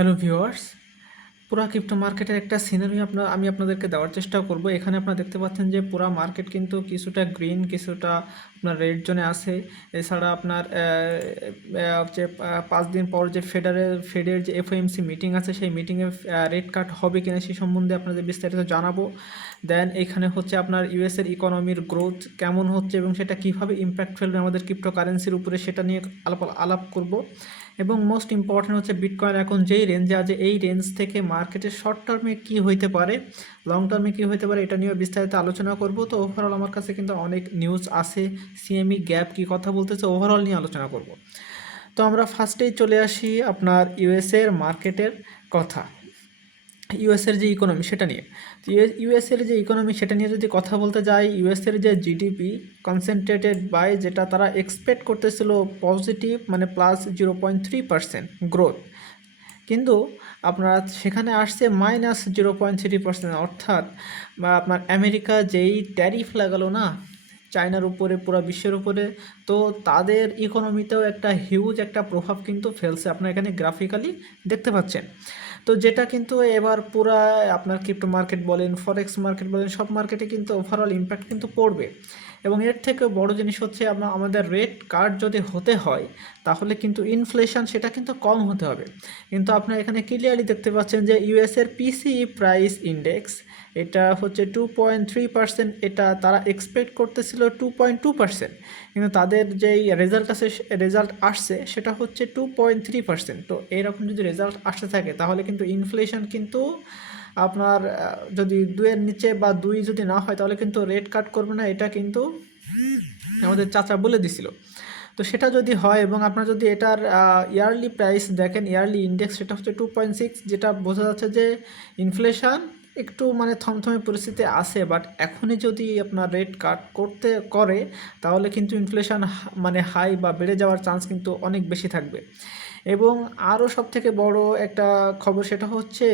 Hello viewers, পুরা crypto মার্কেটের একটা সিনারি আমি আপনাদেরকে দেওয়ার চেষ্টা করব। এখানে আপনারা দেখতে পাচ্ছেন যে পুরা মার্কেট কিন্তু কিছুটা গ্রিন, কিছুটা আপনার রেড জোনে আছে। এছাড়া আপনার যে 5 দিন পর যে ফেডের যে এফওএমসি মিটিং আছে, সেই মিটিংয়ে রেট কাট হবে কিনা সেই সম্বন্ধে আপনাদের বিস্তারিত জানাবো। দেন এখানে হচ্ছে আপনার ইউএসের ইকোনমির গ্রোথ কেমন হচ্ছে এবং সেটা কীভাবে ইম্প্যাক্ট ফেলবে আমাদের ক্রিপ্টো কারেন্সির উপরে, সেটা নিয়ে আলাপ করব। এবং মোস্ট ইম্পর্ট্যান্ট হচ্ছে বিটকয়েন এখন যেই রেঞ্জে আছে, এই রেঞ্জ থেকে মার্কেটের শর্ট টার্মে কী হইতে পারে, লং টার্মে কী হইতে পারে, এটা নিয়ে বিস্তারিত আলোচনা করব। তো ওভারঅল আমার কাছে কিন্তু অনেক নিউজ আছে, সিএমই গ্যাপ কী কথা বলতেছে, ওভারঅল নিয়ে আলোচনা করব। তো আমরা ফার্স্টেই চলে আসি আপনার ইউএসএর মার্কেটের কথা, ইউএসের যে ইকোনমি সেটা নিয়ে। তো ইউএসের যে ইকোনমি সেটা নিয়ে যদি কথা বলতে যাই, ইউএসের যে জিডিপি কনসেন্ট্রেটেড বাই, যেটা তারা এক্সপেক্ট করতেছিল পজিটিভ মানে +0.3% গ্রোথ, কিন্তু আপনার সেখানে আসছে -0.3%। অর্থাৎ আপনার আমেরিকা যেই ট্যারিফ লাগালো না চায়নার উপরে, পুরো বিশ্বের উপরে, তো তাদের ইকোনমিতেও একটা হিউজ একটা প্রভাব কিন্তু ফেলছে, আপনার এখানে গ্রাফিক্যালি দেখতে পাচ্ছেন। তো যেটা কিন্তু এবার পুরা আপনার ক্রিপ্টো মার্কেট বলেন, ফরেক্স মার্কেট বলেন, সব মার্কেটে কিন্তু ওভারঅল ইম্প্যাক্ট কিন্তু পড়বে। এবং এর থেকে বড় জিনিস হচ্ছে আমাদের রেট কাট যদি হতে হয় তাহলে কিন্তু ইনফ্লেশন সেটা কিন্তু কম হতে হবে। কিন্তু আপনারা এখানে ক্লিয়ারলি দেখতে পাচ্ছেন যে ইউএসের পিসিই প্রাইস ইন্ডেক্স, এটা হচ্ছে 2.3%, এটা তারা এক্সপেক্ট করতেছিল 2.2%, কিন্তু তাদের যেই রেজাল্ট আসছে সেটা হচ্ছে 2.3%। তো এরকম যদি রেজাল্ট আসতে থাকে তাহলে কিন্তু ইনফ্লেশন কিন্তু আপনার যদি 2-এর নিচে বা 2 যদি না হয় তাহলে কিন্তু রেট কাট করবে না, এটা কিন্তু আমাদের চাচা বলে দিছিল। তো সেটা যদি হয় এবং আপনারা যদি এটার ইয়ারলি প্রাইস দেখেন, ইয়ারলি ইন্ডেক্স সেটা হচ্ছে 2.6, যেটা বোঝা যাচ্ছে যে ইনফ্লেশন একটু মানে থমথমে পরিস্থিতি আছে। বাট এখনই যদি আপনার রেট কাট করে তাহলে কিন্তু ইনফ্লেশন মানে হাই বা বেড়ে যাওয়ার চান্স কিন্তু অনেক বেশি থাকবে। এবং আরও সবথেকে বড় একটা খবর সেটা হচ্ছে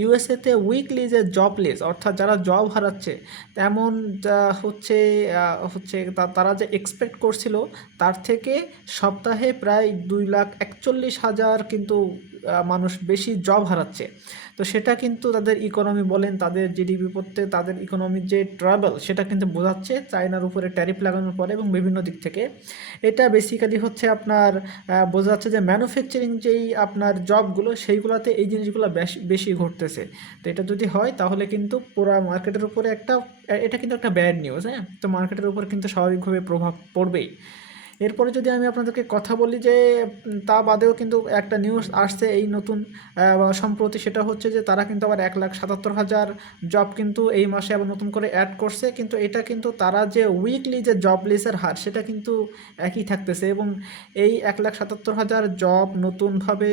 ইউএসএতে উইকলি যে জবলেস, অর্থাৎ যারা জব হারাচ্ছে, তেমন হচ্ছে তারা যে এক্সপেক্ট করছিল তার থেকে সপ্তাহে প্রায় 2,41,000 কিন্তু মানুষ বেশি জব হারাচ্ছে। তো সেটা কিন্তু তাদের ইকোনমি বলেন, তাদের জিডিপি পড়তে, তাদের ইকোনমির যে ট্রাভেল সেটা কিন্তু বোঝাচ্ছে চায়নার উপরে ট্যারিফ লাগানোর পরে এবং বিভিন্ন দিক থেকে। এটা বেসিক্যালি হচ্ছে আপনার বোঝা যাচ্ছে যে ম্যানুফ্যাকচারিং যেই আপনার জবগুলো সেইগুলোতে এই জিনিসগুলো বেশি ঘটতেছে। তো এটা যদি হয় তাহলে কিন্তু পুরো মার্কেটের উপরে এটা কিন্তু একটা ব্যাড নিউজ। হ্যাঁ, তো মার্কেটের উপর কিন্তু স্বাভাবিকভাবে প্রভাব পড়বেই। এরপরে যদি আমি আপনাদেরকে কথা বলি যে তা বাদেও কিন্তু একটা নিউজ আসছে এই নতুন সম্প্রতি, সেটা হচ্ছে যে তারা কিন্তু আবার 1,77,000 জব কিন্তু এই মাসে আবার নতুন করে অ্যাড করছে। কিন্তু এটা কিন্তু তারা যে উইকলি যে জব লিসের হার সেটা কিন্তু একই থাকতেছে এবং এই 1,77,000 জব নতুনভাবে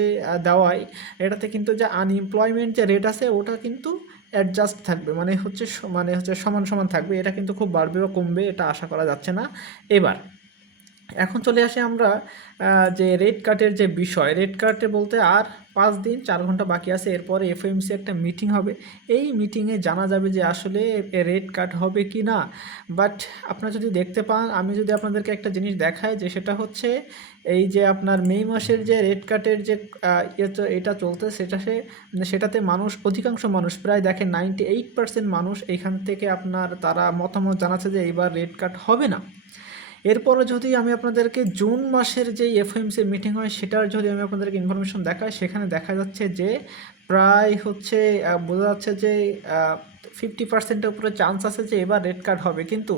দেওয়ায় এটাতে কিন্তু যে আনএমপ্লয়মেন্ট যে রেট আছে ওটা কিন্তু অ্যাডজাস্ট থাকবে, মানে হচ্ছে সমান সমান থাকবে। এটা কিন্তু খুব বাড়বে বা কমবে এটা আশা করা যাচ্ছে না এবার। এখন চলে আসি আমরা যে রেট কাটের যে বিষয়, রেট কাটে বলতে আর 5 দিন 4 ঘন্টা বাকি আছে, এরপরে এফওএমসি একটা মিটিং হবে। এই মিটিংয়ে জানা যাবে যে আসলে রেট কাট হবে কি না। বাট আপনারা যদি দেখতে পান, আমি যদি আপনাদেরকে একটা জিনিস দেখাই, যে সেটা হচ্ছে এই যে আপনার মে মাসের যে রেট কাটের যে এটা চলতে সেটাতে অধিকাংশ মানুষ প্রায় দেখেন 98% মানুষ এইখান থেকে তারা মতামত জানাচ্ছে যে এইবার রেট কাট হবে না। এরপরে যদি আমি আপনাদেরকে জুন মাসের যেই এফওএমসি মিটিং হয় সেটার যদি আমি আপনাদেরকে ইনফরমেশন দেখাই, সেখানে দেখা যাচ্ছে যে প্রায় হচ্ছে বোঝা যাচ্ছে যে 50%-এর উপরে চান্স আছে যে এবার রেড কার্ড হবে। কিন্তু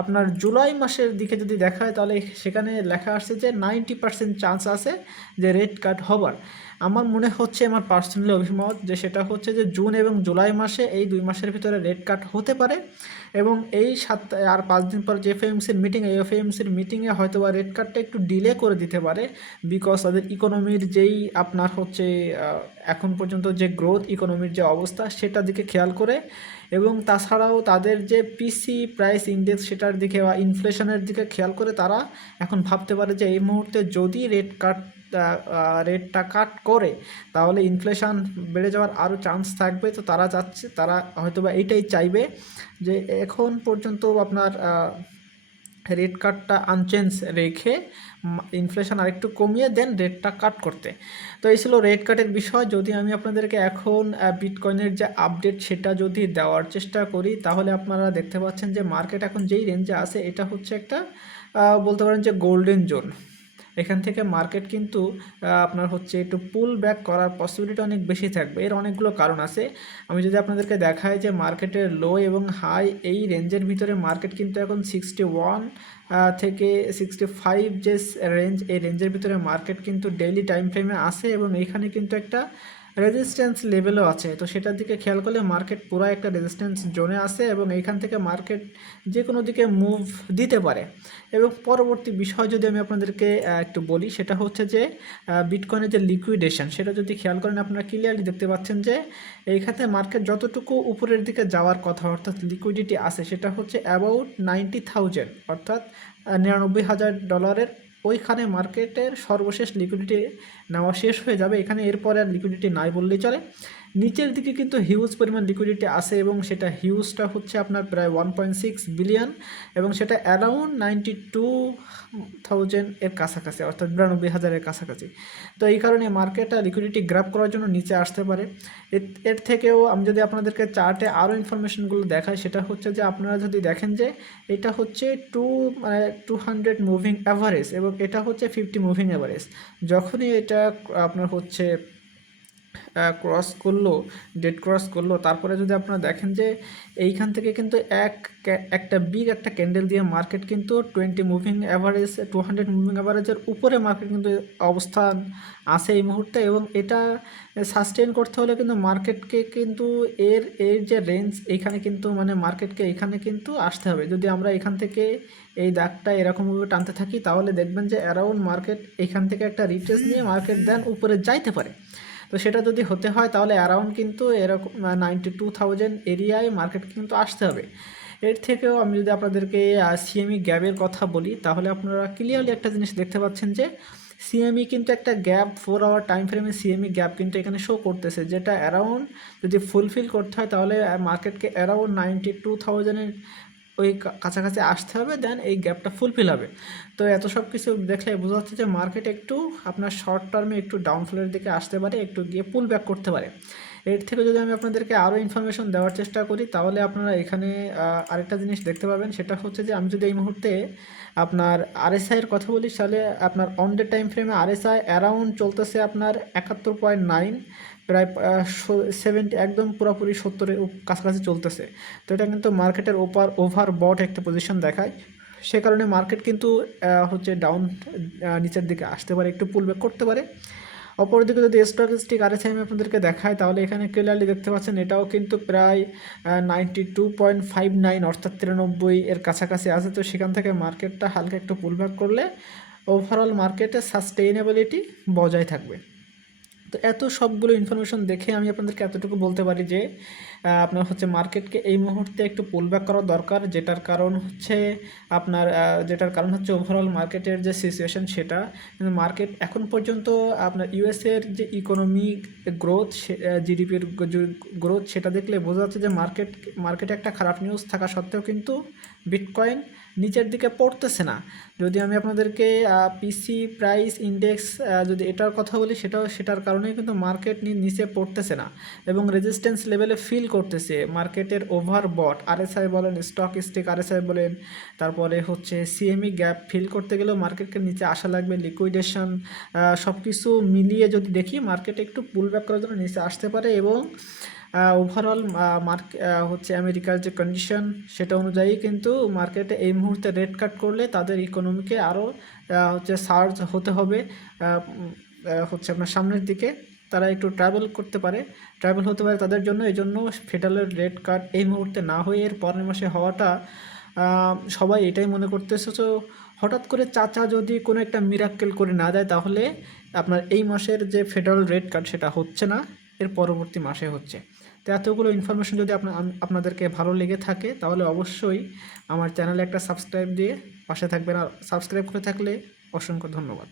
আপনার জুলাই মাসের দিকে যদি দেখা হয় তাহলে সেখানে লেখা আসছে যে 90% চান্স আছে যে রেড কার্ড হবার। আমার মনে হচ্ছে, আমার পার্সোনালি অভিমত, যে সেটা হচ্ছে যে জুন এবং জুলাই মাসে এই 2 মাসের ভিতরে রেড কাট হতে পারে। এবং এই 5 দিন পর যে এফএমসির মিটিং, এই এফএমসির মিটিংয়ে হয়তো বা রেড কাটটা একটু ডিলে করে দিতে পারে, বিকজ তাদের ইকোনমির যেই আপনার হচ্ছে এখন পর্যন্ত যে গ্রোথ, ইকোনমির যে অবস্থা সেটার দিকে খেয়াল করে, এবং তাছাড়াও তাদের যে পিসি প্রাইস ইন্ডেক্স সেটার দিকে বা ইনফ্লেশনের দিকে খেয়াল করে তারা এখন ভাবতে পারে যে এই মুহূর্তে যদি রেটটা কাট করে তাহলে ইনফ্লেশন বেড়ে যাওয়ার আরও চান্স থাকবে। তো তারা হয়তো বা এইটাই চাইবে যে এখন পর্যন্ত আপনার রেট কাটটা আনচেঞ্জ রেখে ইনফ্লেশন আরেকটু কমিয়ে দেন রেটটা কাট করতে। তো এই ছিল রেট কাটের বিষয়। যদি আমি আপনাদেরকে এখন বিটকয়েনের যে আপডেট সেটা যদি দেওয়ার চেষ্টা করি, তাহলে আপনারা দেখতে পাচ্ছেন যে মার্কেট এখন যেই রেঞ্জে আছে এটা হচ্ছে একটা বলতে পারেন যে গোল্ডেন জোন। এখান থেকে মার্কেট কিন্তু আপনার হচ্ছে একটু পুল ব্যাক করার পসিবিলিটি অনেক বেশি থাকবে। এর অনেকগুলো কারণ আছে। আমি যদি আপনাদেরকে দেখাই যে মার্কেটের লো এবং হাই এই রেঞ্জের ভিতরে মার্কেট কিন্তু এখন 61 থেকে 65 যে রেঞ্জ, এই রেঞ্জের ভিতরে মার্কেট কিন্তু ডেইলি টাইম ফ্রেমে আসে এবং এইখানে কিন্তু একটা রেজিস্ট্যান্স লেভেলও আছে। তো সেটার দিকে খেয়াল করলে মার্কেট পুরো একটা রেজিস্ট্যান্স জোনে আছে এবং এইখান থেকে মার্কেট যে কোনো দিকে মুভ দিতে পারে। এবং পরবর্তী বিষয় যদি আমি আপনাদেরকে একটু বলি, সেটা হচ্ছে যে বিটকয়েনের যে লিকুইডেশন, সেটা যদি খেয়াল করেন আপনারা ক্লিয়ারলি দেখতে পাচ্ছেন যে এইখানে মার্কেট যতটুকু উপরের দিকে যাওয়ার কথা অর্থাৎ লিকুইডিটি আছে সেটা হচ্ছে অ্যাবাউট 90,000 অর্থাৎ $99,000 ওইখানে মার্কেটের সর্বশেষ লিকুইডিটি নেওয়া শেষ হয়ে যাবে। এখানে এরপরে আর লিকুইডিটি নাই বললেই চলে। নিচের দিকে কিন্তু হিউজ পরিমাণ লিকুইডিটি আছে এবং সেটা হিউজটা হচ্ছে আপনার প্রায় 1.6 বিলিয়ন এবং সেটা অ্যারাউন্ড 92,000 এর কাছাকাছি অর্থাৎ 92,000-এর কাছাকাছি। তো এই কারণে মার্কেটটা লিকুইডিটি গ্র্যাব করার জন্য নিচে আসতে পারে। এর থেকেও আমি যদি আপনাদেরকে চার্টে আরও ইনফরমেশনগুলো দেখাই, সেটা হচ্ছে যে আপনারা যদি দেখেন যে এটা হচ্ছে 200 মুভিং অ্যাভারেজ এবং এটা হচ্ছে 50 মুভিং অ্যাভারেজ। যখনই এটা আপনার হচ্ছে ক্রস করলো, ডেট ক্রস করলো, তারপরে যদি আপনারা দেখেন যে এইখান থেকে কিন্তু একটা বিগ একটা ক্যান্ডেল দিয়ে মার্কেট কিন্তু 20 মুভিং অ্যাভারেজ 200 মুভিং অ্যাভারেজের উপরে মার্কেট কিন্তু অবস্থান আছে এই মুহূর্তে এবং এটা সাস্টেন করতে হলে কিন্তু মার্কেটকে কিন্তু এর যে রেঞ্জ এইখানে কিন্তু মানে মার্কেটকে এইখানে কিন্তু আসতে হবে। যদি আমরা এখান থেকে এই দাগটা এরকমভাবে টানতে থাকি তাহলে দেখবেন যে অ্যারাউন্ড মার্কেট এইখান থেকে একটা রিট্রেস নিয়ে মার্কেট দেন উপরে যাইতে পারে। তো সেটা যদি হতে হয় তাহলে অ্যারাউন্ড কিন্তু এরকম 92,000 এরিয়ায় মার্কেট কিন্তু আসতে হবে। এর থেকেও আমি যদি আপনাদেরকে সিএমই গ্যাপের কথা বলি, তাহলে আপনারা ক্লিয়ারলি একটা জিনিস দেখতে পাচ্ছেন যে সিএমই কিন্তু একটা গ্যাপ 4 আওয়ার টাইম ফ্রেমে সিএমই গ্যাপ কিন্তু এখানে শো করতেছে, যেটা অ্যারাউন্ড যদি ফুলফিল করতে হয় তাহলে মার্কেটকে অ্যারাউন্ড 92,000-এর ওই কাছাকাছি আসতে হবে, দেন এই গ্যাপটা ফুলফিল হবে। তো এত সব কিছু দেখলে বোঝা যাচ্ছে যে মার্কেট একটু আপনার শর্ট টার্মে একটু ডাউনফলের দিকে আসতে পারে, একটু গিয়ে পুল ব্যাক করতে পারে। এর থেকে যদি আমি আপনাদেরকে আরও ইনফরমেশন দেওয়ার চেষ্টা করি তাহলে আপনারা এখানে আরেকটা জিনিস দেখতে পাবেন, সেটা হচ্ছে যে আমি যদি এই মুহূর্তে আপনার আরএসআইয়ের কথা বলি তাহলে আপনার অন ডে টাইম ফ্রেমে আরএসআই অ্যারাউন্ড চলতেছে আপনার 71.9, প্রায় 70 একদম পুরোপুরি 70-এর কাছাকাছি চলতেছে। তো এটা কিন্তু মার্কেটের ওভার বট একটা পজিশন দেখায়। সে কারণে মার্কেট কিন্তু হচ্ছে ডাউন নিচের দিকে আসতে পারে, একটু পুল ব্যাক করতে পারে। অপরদিকে যদি স্টকিস্টিক আরএসআই আমি আপনাদেরকে দেখাই তাহলে এখানে ক্লিয়ারলি দেখতে পাচ্ছেন এটাও কিন্তু প্রায় 92.59 অর্থাৎ 93 এর কাছাকাছি আছে। তো সেখান থেকে মার্কেটটা হালকা একটু পুল ব্যাক করলে ওভারঅল মার্কেটের সাস্টেইনেবিলিটি বজায় থাকবে। তো এত সবগুলো ইনফরমেশন দেখে আমি আপনাদেরকে এতটুকু বলতে পারি যে আপনার হচ্ছে মার্কেটকে এই মুহূর্তে একটু পুল ব্যাক করা দরকার, যেটার কারণ হচ্ছে ওভারঅল মার্কেটের যে সিচুয়েশন সেটা। কিন্তু মার্কেট এখন পর্যন্ত আপনার ইউএসের যে ইকোনমিক গ্রোথ, জিডিপির গ্রোথ সেটা দেখলে বোঝা যাচ্ছে যে মার্কেটে একটা খারাপ নিউজ থাকা সত্ত্বেও কিন্তু বিটকয়েন নিচের দিকে পড়তেছে না। যদি আমি আপনাদেরকে পিসি প্রাইস ইন্ডেক্স যদি এটার কথা বলি সেটার কারণেই কিন্তু মার্কেট নিচে পড়তেছে না এবং রেজিস্ট্যান্স লেভেলে ফিল করতেছে। মার্কেটের ওভারবট আরএসআই বলেন, স্টকিস্টিক আরএসআই বলেন, তারপরে হচ্ছে সিএমই গ্যাপ ফিল করতে গেলেও মার্কেটকে নিচে আসা লাগবে। লিকুইডেশন সব কিছু মিলিয়ে যদি দেখি মার্কেট একটু পুল ব্যাক করার জন্য নিচে আসতে পারে এবং ওভারঅল হচ্ছে আমেরিকার যে কন্ডিশন সেটা অনুযায়ী কিন্তু মার্কেটে এই মুহূর্তে রেট কাট করলে তাদের ইকোনমিকে আরও হচ্ছে সার্জ হতে হবে হচ্ছে আপনার সামনের দিকে, তারা একটু ট্রাভেল হতে পারে তাদের জন্য। এই জন্য ফেডারেল রেট কাট এই মুহূর্তে না হয়ে এর পরের মাসে হওয়াটা সবাই এটাই মনে করতেছে। তো হঠাৎ করে চাচা যদি কোনো একটা মিরাক্কেল করে না দেয় তাহলে আপনার এই মাসের যে ফেডারেল রেট কাট সেটা হচ্ছে না, এর পরবর্তী মাসে হচ্ছে। তো এতগুলো ইনফরমেশন যদি আপনাদেরকে ভালো লেগে থাকে তাহলে অবশ্যই আমার চ্যানেলে একটা সাবস্ক্রাইব দিয়ে পাশে থাকবেন, আর সাবস্ক্রাইব করে থাকলে অসংখ্য ধন্যবাদ।